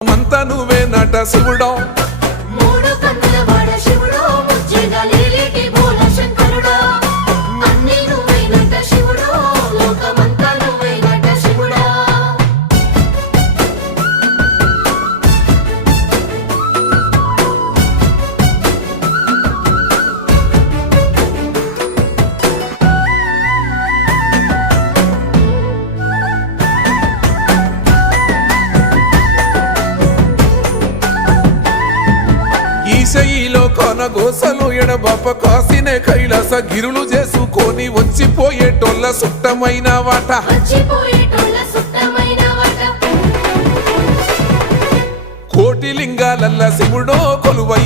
మంతా నువ్వే నట శివుడో మూడు కన్నుల వాడ శివుడో ముజ్జగలేటి బోల శంకరుడో అన్నీ నువ్వైనట శివుడో లోకమంతా నువ్వైనట శివుడో ఈశయిలో కొనగోసలు ఎడబాప కాసినే కైలాస గిరులు చేసుకొని వచ్చిపోయేటోళ్ళ సుట్టమైన వాట వచ్చిపోయేటోళ్ళ సుట్టమైన వాట కోటి లింగాలల్ల శివుడో కొలువై